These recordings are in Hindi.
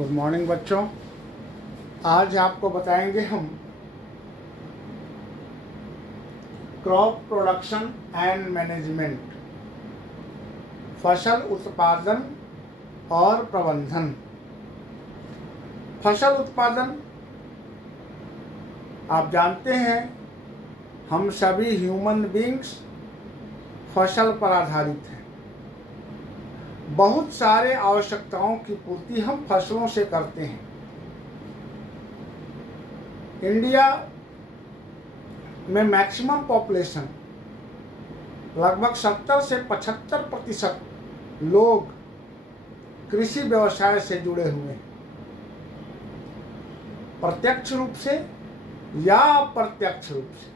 गुड मॉर्निंग बच्चों। आज आपको बताएंगे हम क्रॉप प्रोडक्शन एंड मैनेजमेंट, फसल उत्पादन और प्रबंधन। फसल उत्पादन आप जानते हैं, हम सभी ह्यूमन बींग्स फसल पर आधारित हैं। बहुत सारे आवश्यकताओं की पूर्ति हम फसलों से करते हैं। इंडिया में मैक्सिमम पॉपुलेशन लगभग 70 से 75% लोग कृषि व्यवसाय से जुड़े हुए हैं, प्रत्यक्ष रूप से या अप्रत्यक्ष रूप से।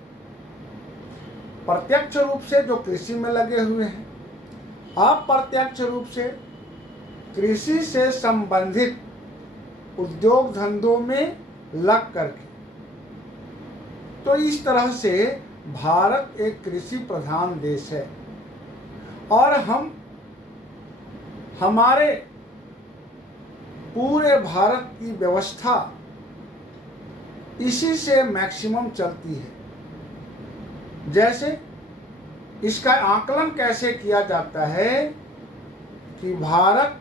प्रत्यक्ष रूप से जो कृषि में लगे हुए हैं, अप्रत्यक्ष रूप से कृषि से संबंधित उद्योग धंधों में लग करके। तो इस तरह से भारत एक कृषि प्रधान देश है और हमारे पूरे भारत की व्यवस्था इसी से मैक्सिमम चलती है। जैसे इसका आकलन कैसे किया जाता है कि भारत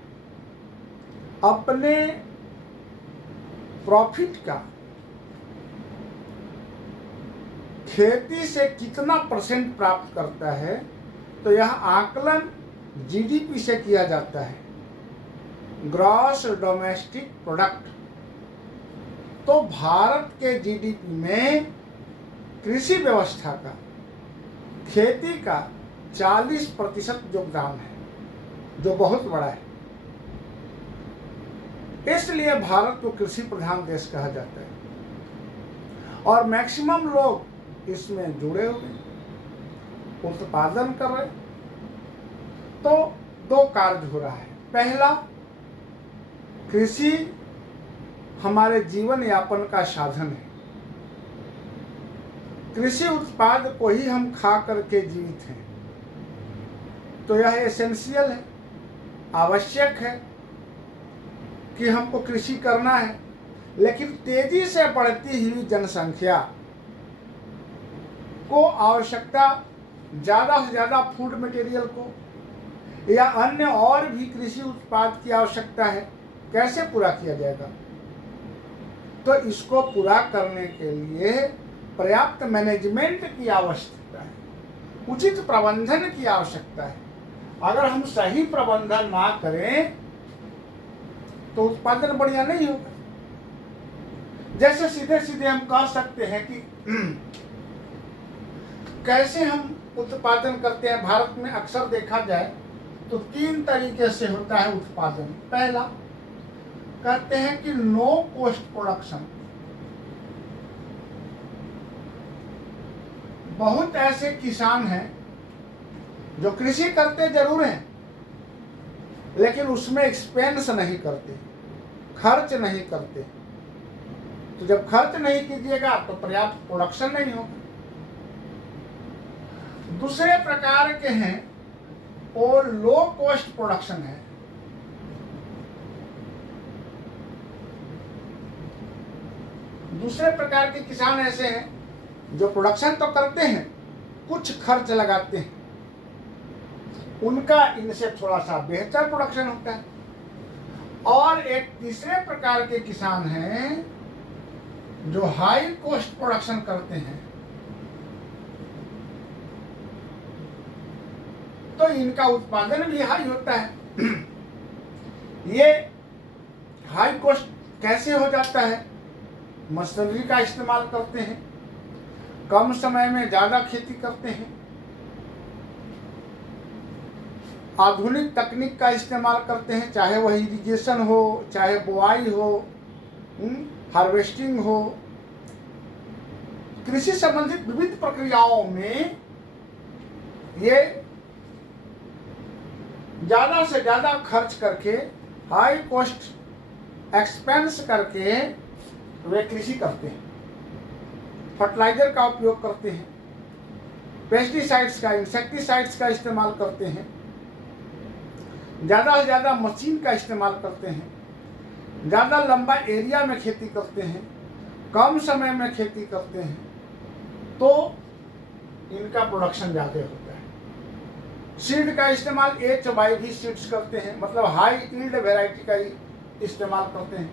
अपने प्रॉफिट का खेती से कितना % प्राप्त करता है, तो यह आकलन जीडीपी से किया जाता है, ग्रॉस डोमेस्टिक प्रोडक्ट। तो भारत के जीडीपी में कृषि व्यवस्था का, खेती का 40% योगदान है, जो बहुत बड़ा है। इसलिए भारत को कृषि प्रधान देश कहा जाता है और मैक्सिमम लोग इसमें जुड़े हुए, उत्पादन कर रहे। तो दो कार्य हो रहा है। पहला, कृषि हमारे जीवन यापन का साधन है। कृषि उत्पाद को ही हम खा करके जीवित हैं, तो यह एसेंशियल है, आवश्यक है कि हमको कृषि करना है। लेकिन तेजी से बढ़ती हुई जनसंख्या को आवश्यकता ज़्यादा से ज़्यादा फूड मटेरियल को या अन्य और भी कृषि उत्पाद की आवश्यकता है। कैसे पूरा किया जाएगा? तो इसको पूरा करने के लिए पर्याप्त मैनेजमेंट की आवश्यकता है, उचित प्रबंधन की आवश्यकता है। अगर हम सही प्रबंधन ना करें तो उत्पादन बढ़िया नहीं होगा। जैसे सीधे सीधे हम कह सकते हैं कि कैसे हम उत्पादन करते हैं। भारत में अक्सर देखा जाए तो 3 तरीके से होता है उत्पादन। पहला, कहते हैं कि नो कॉस्ट प्रोडक्शन। बहुत ऐसे किसान हैं जो कृषि करते जरूर हैं, लेकिन उसमें एक्सपेंस नहीं करते, खर्च नहीं करते। तो जब खर्च नहीं कीजिएगा तो पर्याप्त प्रोडक्शन नहीं होगा। दूसरे प्रकार के हैं, वो लो कॉस्ट प्रोडक्शन है। दूसरे प्रकार के किसान ऐसे हैं जो प्रोडक्शन तो करते हैं, कुछ खर्च लगाते हैं, उनका इनसे थोड़ा सा बेहतर प्रोडक्शन होता है। और एक तीसरे प्रकार के किसान हैं जो हाई कॉस्ट प्रोडक्शन करते हैं, तो इनका उत्पादन भी हाई होता है। ये हाई कॉस्ट कैसे हो जाता है? मशीनरी का इस्तेमाल करते हैं, कम समय में ज़्यादा खेती करते हैं, आधुनिक तकनीक का इस्तेमाल करते हैं, चाहे वह इरिगेशन हो, चाहे बुआई हो, हार्वेस्टिंग हो। कृषि संबंधित विविध प्रक्रियाओं में ये ज़्यादा से ज़्यादा खर्च करके, हाई कॉस्ट एक्सपेंस करके वे कृषि करते हैं। फर्टिलाइजर का उपयोग करते हैं, पेस्टिसाइड्स का, इंसेक्टिसाइड्स का इस्तेमाल करते हैं, ज़्यादा से ज़्यादा मशीन का इस्तेमाल करते हैं। ज़्यादा लंबा एरिया में खेती करते हैं, कम समय में खेती करते हैं, तो इनका प्रोडक्शन ज़्यादा होता है। सीड का इस्तेमाल HY सीड्स करते हैं, मतलब हाई यील्ड वैरायटी का ही इस्तेमाल करते हैं,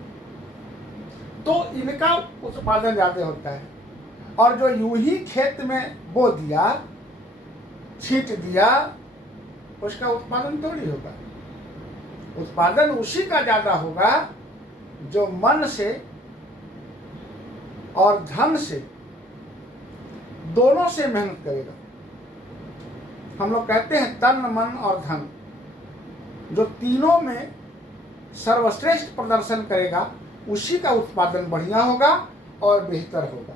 तो इनका उत्पादन ज़्यादा होता है। और जो यूं ही खेत में बो दिया, छींट दिया, उसका उत्पादन थोड़ी होगा। उत्पादन उसी का ज़्यादा होगा जो मन से और धन से, दोनों से मेहनत करेगा। हम लोग कहते हैं तन, मन और धन, जो तीनों में सर्वश्रेष्ठ प्रदर्शन करेगा उसी का उत्पादन बढ़िया होगा और बेहतर होगा।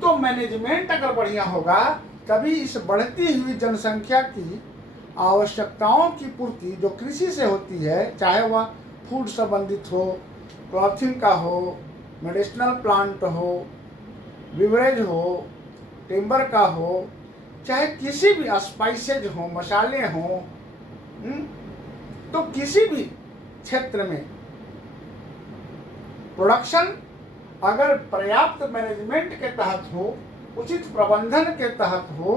तो मैनेजमेंट अगर बढ़िया होगा तभी इस बढ़ती हुई जनसंख्या की आवश्यकताओं की पूर्ति जो कृषि से होती है, चाहे वह फूड संबंधित हो, क्लॉथिंग का हो, मेडिसिनल प्लांट हो, बिवरेज हो, टिम्बर का हो, चाहे किसी भी स्पाइसेज हो, मसाले हों, तो किसी भी क्षेत्र में प्रोडक्शन अगर पर्याप्त मैनेजमेंट के तहत हो, उचित प्रबंधन के तहत हो,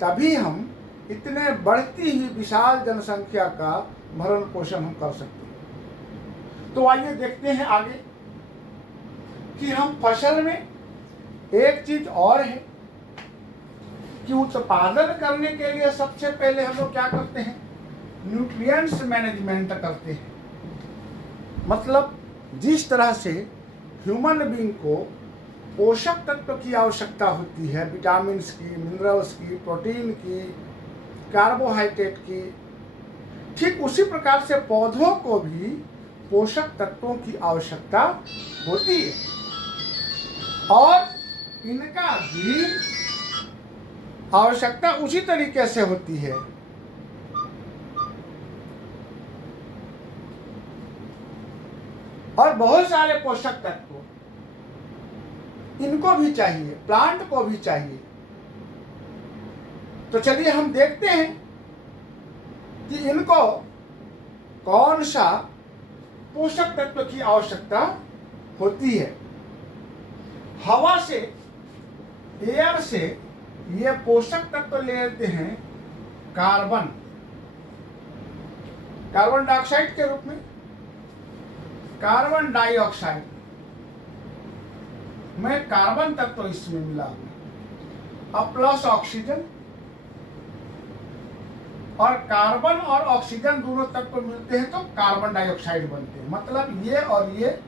तभी हम इतने बढ़ती हुई विशाल जनसंख्या का भरण पोषण हम कर सकते हैं। तो आइए देखते हैं आगे कि हम फसल में एक चीज और है कि उत्पादन करने के लिए सबसे पहले हम लोग क्या करते हैं, न्यूट्रिएंट्स मैनेजमेंट करते हैं। मतलब जिस तरह से ह्यूमन बीइंग को पोषक तत्व की आवश्यकता होती है, विटामिन्स की, मिनरल्स की, प्रोटीन की, कार्बोहाइड्रेट की, ठीक उसी प्रकार से पौधों को भी पोषक तत्वों की आवश्यकता होती है और इनका भी आवश्यकता उसी तरीके से होती है। और बहुत सारे पोषक तत्व इनको भी चाहिए, प्लांट को भी चाहिए। तो चलिए हम देखते हैं कि इनको कौन सा पोषक तत्व की आवश्यकता होती है। हवा से, एयर से ये पोषक तत्व लेते हैं कार्बन, कार्बन डाइऑक्साइड के रूप में, कार्बन डाइऑक्साइड में कार्बन तत्व इसमें मिला हुआ, अब प्लस ऑक्सीजन, और कार्बन और ऑक्सीजन दोनों तत्व मिलते हैं तो कार्बन डाइऑक्साइड बनते हैं। मतलब ये और ये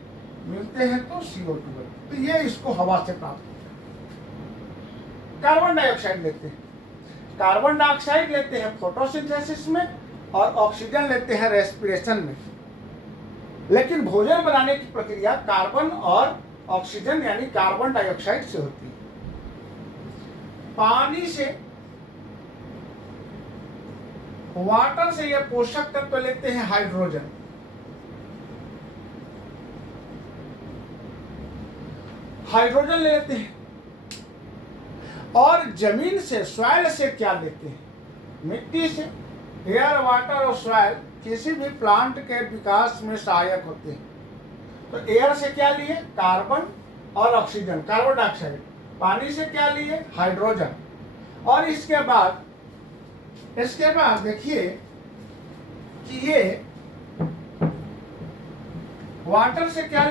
मिलते हैं तो CO2 बनते हैं। तो ये इसको हवा से प्राप्त होता है। कार्बन डाइऑक्साइड लेते हैं, कार्बन डाइऑक्साइड लेते हैं फोटोसिंथेसिस में और ऑक्सीजन लेते हैं रेस्पिरेशन में। लेकिन भोजन बनाने की प्रक्रिया कार्बन और ऑक्सीजन यानी कार्बन डाइऑक्साइड से होती है। पानी से, वाटर से ये पोषक तत्व लेते हैं हाइड्रोजन, हाइड्रोजन लेते हैं। और जमीन से, सॉइल से क्या लेते हैं, मिट्टी से। एयर, वाटर और सॉइल किसी भी प्लांट के विकास में सहायक होते हैं। तो एयर से क्या लिए, कार्बन और ऑक्सीजन, कार्बन डाइऑक्साइड। पानी से क्या लिए, हाइड्रोजन। और इसके बाद देखिए कि ये वाटर से क्या,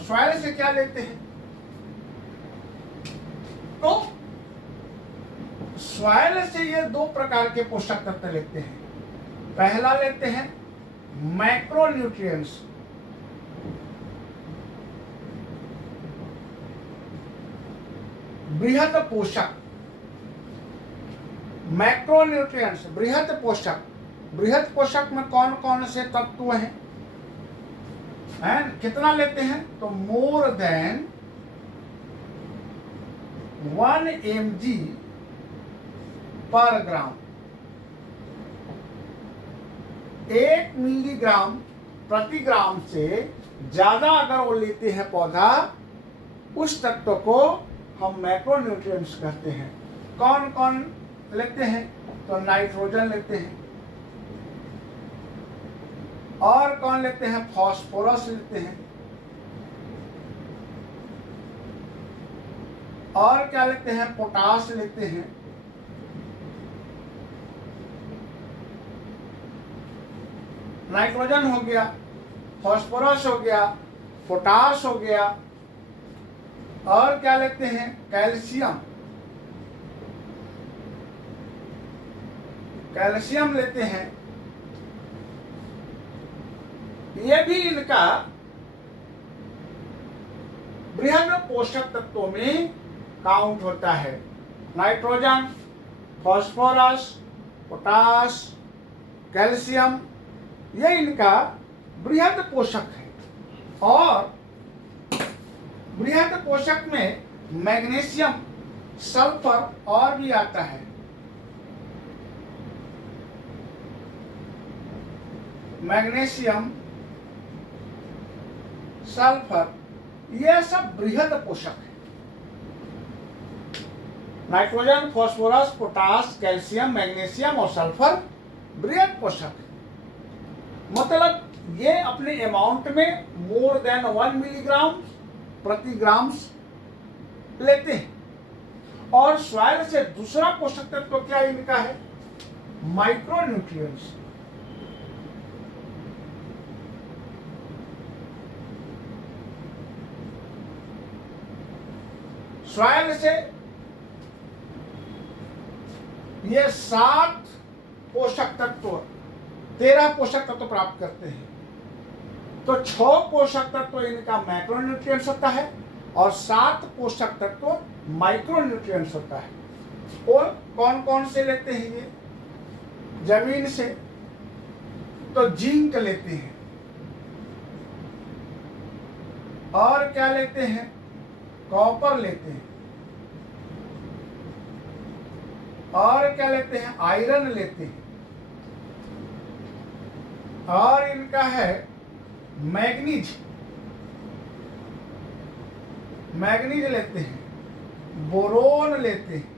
सॉइल से क्या लेते हैं, तो सॉइल से ये दो प्रकार के पोषक तत्व लेते हैं। पहला लेते हैं मैक्रोन्यूट्रिएंट्स, बृहद पोषक। मैक्रोन्यूट्रिएंट्स बृहद पोषक। बृहद पोषक में कौन कौन से तत्व हैं, कितना लेते हैं, तो मोर देन 1 mg पर ग्राम। 1 मिलीग्राम प्रति ग्राम से ज्यादा अगर वो लेते हैं पौधा, उस तत्व को हम मैक्रोन्यूट्रिएंट्स कहते हैं। कौन कौन लेते हैं, तो नाइट्रोजन लेते हैं, और कौन लेते हैं, फास्फोरस लेते हैं, और क्या लेते हैं, पोटास लेते हैं, नाइट्रोजन हो गया, फास्फोरस हो गया, पोटास हो गया, और क्या लेते हैं, कैल्शियम, कैल्शियम लेते हैं। ये भी इनका बृहद पोषक तत्वों में काउंट होता है। नाइट्रोजन, फास्फोरस, पोटास, कैल्शियम, ये इनका बृहद पोषक है। और बृहद पोषक में मैग्नीशियम, सल्फर और भी आता है। मैग्नीशियम, सल्फर, ये सब बृहद पोषक है। Nitrogen, phosphorus, potash, calcium, magnesium और सल्फर बृहद पोषक है। मतलब ये अपने अमाउंट में मोर देन 1 मिलीग्राम प्रति ग्राम लेते हैं। और सॉइल से दूसरा पोषक तत्व क्या इनका है, माइक्रोन्यूट्रिएंट्स। सॉइल से ये 7 पोषक तत्व, 13 पोषक तत्व प्राप्त करते हैं। तो 6 पोषक तत्व इनका मैक्रोन्यूट्रिएंट्स होता है और 7 पोषक तत्व माइक्रोन्यूट्रिएंट्स होता है। और कौन कौन से लेते हैं ये, जमीन से तो जिंक लेते हैं, और क्या लेते हैं, कॉपर लेते हैं, और क्या लेते हैं, आयरन लेते हैं, और इनका है मैग्नीज, मैग्नीज लेते हैं, बोरोन लेते हैं,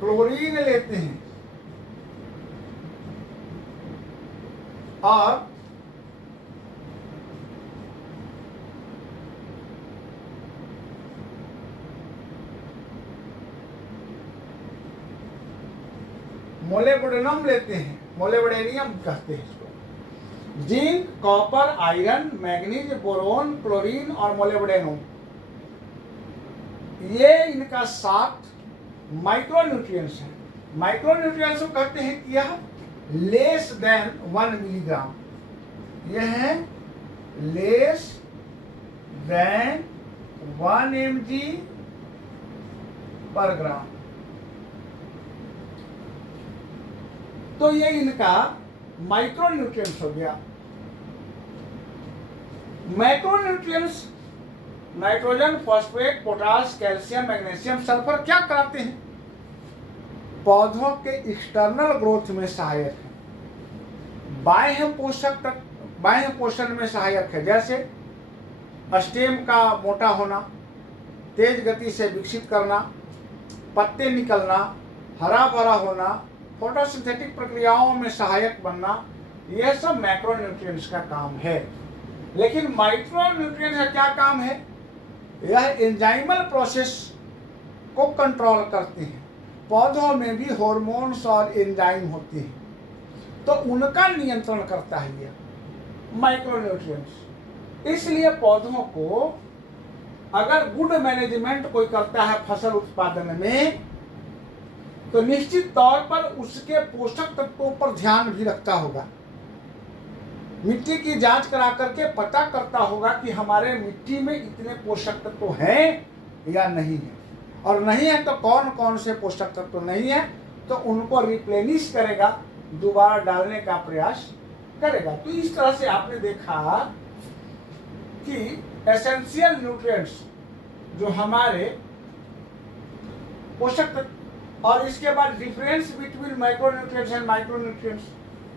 क्लोरीन लेते हैं, और मोलिब्डेनम लेते हैं, मोलिब्डेनियम कहते हैं इसको। Zinc, copper, iron, manganese, boron, chlorine और मोलिब्डेनम, ये इनका 7 माइक्रोन्यूट्रिएंट्स हैं। माइक्रोन्यूट्रिएंट्स को कहते हैं कि यह लेस देन 1 मिलीग्राम, यह है लेस देन 1 mg पर ग्राम। तो ये इनका माइक्रोन्यूट्रिएंट्स हो गया। Macronutrients nitrogen, phosphate, potash, calcium, magnesium, sulphur क्या कराते हैं, पौधों के एक्सटर्नल ग्रोथ में सहायक है। बाह्य पोषण में सहायक है, जैसे स्टेम का मोटा होना, तेज गति से विकसित करना, पत्ते निकलना, हरा भरा होना, फोटोसिंथेटिक प्रक्रियाओं में सहायक बनना, यह सब मैक्रोन्यूट्रिएंट्स का काम है। लेकिन माइक्रोन्यूट्रिएंट्स का क्या काम है, यह एंजाइमल प्रोसेस को कंट्रोल करते हैं। पौधों में भी हार्मोन्स और एंजाइम होते हैं, तो उनका नियंत्रण करता है यह माइक्रोन्यूट्रिएंट्स। इसलिए पौधों को अगर गुड मैनेजमेंट कोई करता है फसल उत्पादन में, तो निश्चित तौर पर उसके पोषक तत्वों पर ध्यान भी रखता होगा। मिट्टी की जांच करा करके पता करता होगा कि हमारे मिट्टी में इतने पोषक तत्व हैं या नहीं है, और नहीं है तो कौन कौन से पोषक तत्व नहीं है, तो उनको रिप्लेनिश करेगा, दोबारा डालने का प्रयास करेगा। तो इस तरह से आपने देखा कि एसेंशियल न्यूट्रिएंट्स जो हमारे पोषक तत्व, और इसके बाद difference between micronutrients and micronutrients.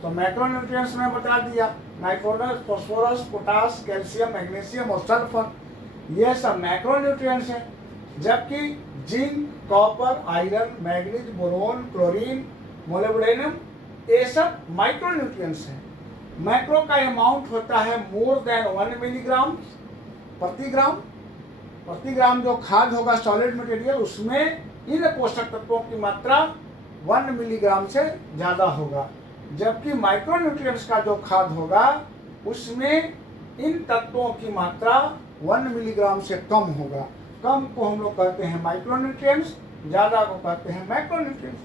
तो मैक्रोन्यूट्रिएंट्स में बता दिया, nitrogen, phosphorus, potash, calcium, magnesium और सल्फर, ये सब मैक्रोन्यूट्रिएंट्स हैं। जबकि zinc, copper, iron, manganese, boron, chlorine, molybdenum, ये सब माइक्रोन्यूट्रिएंट्स हैं। मैक्रो का अमाउंट होता है मोर देन 1 मिलीग्राम प्रति ग्राम जो खाद होगा सॉलिड मटेरियल, उसमें इन पोषक तत्वों की मात्रा 1 मिलीग्राम से ज़्यादा होगा, जबकि माइक्रोन्यूट्रिएंट्स का जो खाद होगा उसमें इन तत्वों की मात्रा 1 मिलीग्राम से कम होगा। कम को हम लोग कहते हैं माइक्रोन्यूट्रिएंट्स, ज़्यादा को कहते हैं मैक्रोन्यूट्रिएंट्स।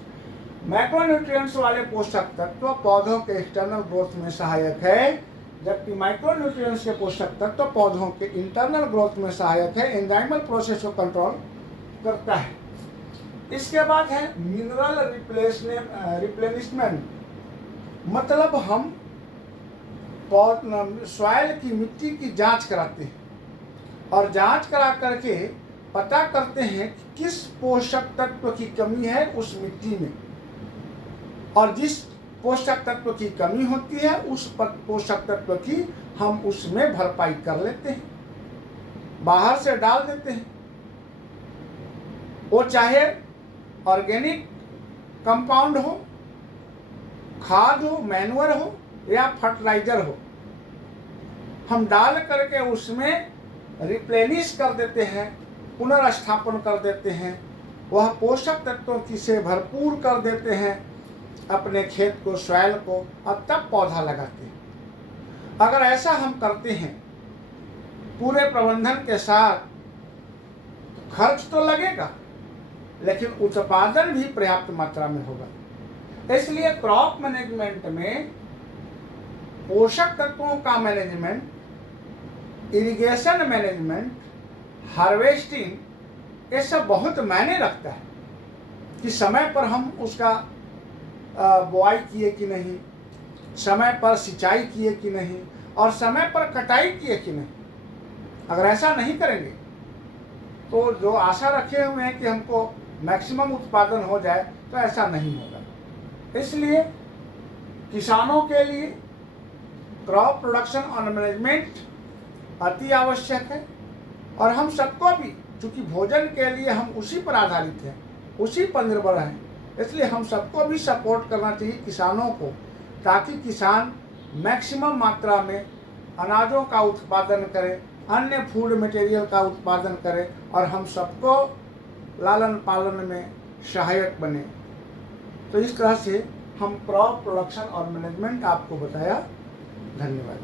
मैक्रोन्यूट्रिएंट्स वाले पोषक तत्व पौधों के एक्सटर्नल ग्रोथ में सहायक है, जबकि माइक्रोन्यूट्रिएंट्स के पोषक तत्व पौधों के इंटरनल ग्रोथ में सहायक है, एंजाइमल प्रोसेस को कंट्रोल करता है। इसके बाद है मिनरल रिप्लेनिशमेंट, मतलब हम सॉइल की मिट्टी की जांच कराते हैं और जांच करा करके पता करते हैं कि किस पोषक तत्व की कमी है उस मिट्टी में, और जिस पोषक तत्व की कमी होती है उस पोषक तत्व की हम उसमें भरपाई कर लेते हैं, बाहर से डाल देते हैं। वो चाहे ऑर्गेनिक कंपाउंड हो, खाद हो, मैन्योर हो या फर्टिलाइजर हो, हम डाल करके उसमें रिप्लेनिश कर देते हैं, पुनर्स्थापन कर देते हैं, वह पोषक तत्वों की से भरपूर कर देते हैं अपने खेत को, सॉइल को, और तब पौधा लगाते हैं। अगर ऐसा हम करते हैं पूरे प्रबंधन के साथ, तो खर्च तो लगेगा लेकिन उत्पादन भी पर्याप्त मात्रा में होगा। इसलिए क्रॉप मैनेजमेंट में पोषक तत्वों का मैनेजमेंट, इरिगेशन मैनेजमेंट, हार्वेस्टिंग, ये सब बहुत मायने रखता है कि समय पर हम उसका बुआई किए कि नहीं, समय पर सिंचाई किए कि नहीं, और समय पर कटाई किए कि नहीं। अगर ऐसा नहीं करेंगे तो जो आशा रखे हुए हैं कि हमको मैक्सिमम उत्पादन हो जाए, तो ऐसा नहीं होगा। इसलिए किसानों के लिए क्रॉप प्रोडक्शन और मैनेजमेंट अति आवश्यक है, और हम सबको भी, चूँकि भोजन के लिए हम उसी पर आधारित हैं, उसी पर निर्भर हैं, इसलिए हम सबको भी सपोर्ट करना चाहिए किसानों को, ताकि किसान मैक्सिमम मात्रा में अनाजों का उत्पादन करें, अन्य फूड मटेरियल का उत्पादन करें, और हम सबको लालन पालन में सहायक बने। तो इस तरह से हम क्रॉप प्रोडक्शन और मैनेजमेंट आपको बताया। धन्यवाद।